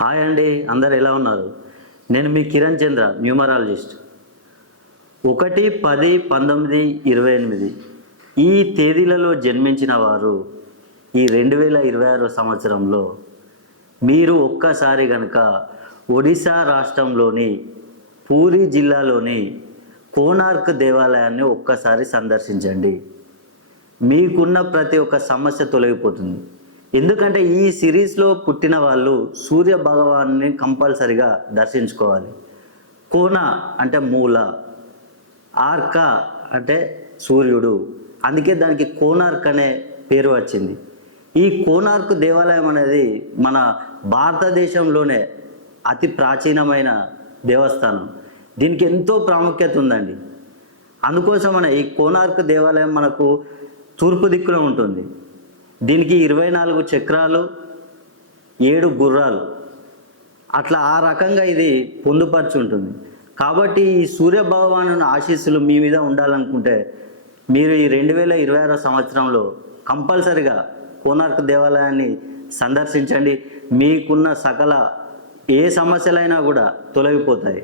Hi అండి, అందరు ఎలా ఉన్నారు? నేను మీ కిరణ్ చంద్ర, న్యూమరాలజిస్ట్. 1-10-19-28 ఈ తేదీలలో జన్మించిన వారు ఈ 2026 సంవత్సరంలో మీరు ఒక్కసారి కనుక ఒడిశా రాష్ట్రంలోని పూరి జిల్లాలోని కోనార్క్ దేవాలయాన్ని ఒక్కసారి సందర్శించండి. మీకున్న ప్రతి ఒక్క సమస్య తొలగిపోతుంది. ఎందుకంటే ఈ సిరీస్లో పుట్టిన వాళ్ళు సూర్య భగవాన్ని కంపల్సరిగా దర్శించుకోవాలి. కోన అంటే మూల, ఆర్క అంటే సూర్యుడు, అందుకే దానికి కోనార్క్ అనే పేరు వచ్చింది. ఈ కోనార్క్ దేవాలయం అనేది మన భారతదేశంలోనే అతి ప్రాచీనమైన దేవస్థానం. దీనికి ఎంతో ప్రాముఖ్యత ఉందండి. అందుకోసమనే ఈ కోనార్క్ దేవాలయం మనకు తూర్పు దిక్కున ఉంటుంది. దీనికి 24 చక్రాలు, 7 గుర్రాలు, అట్లా ఆ రకంగా ఇది పొందుపరిచి ఉంటుంది. కాబట్టి ఈ సూర్య భగవాను ఆశీస్సులు మీ మీద ఉండాలనుకుంటే మీరు ఈ 2026 సంవత్సరంలో కంపల్సరిగా కోనార్క్ దేవాలయాన్ని సందర్శించండి. మీకున్న సకల ఏ సమస్యలైనా కూడా తొలగిపోతాయి.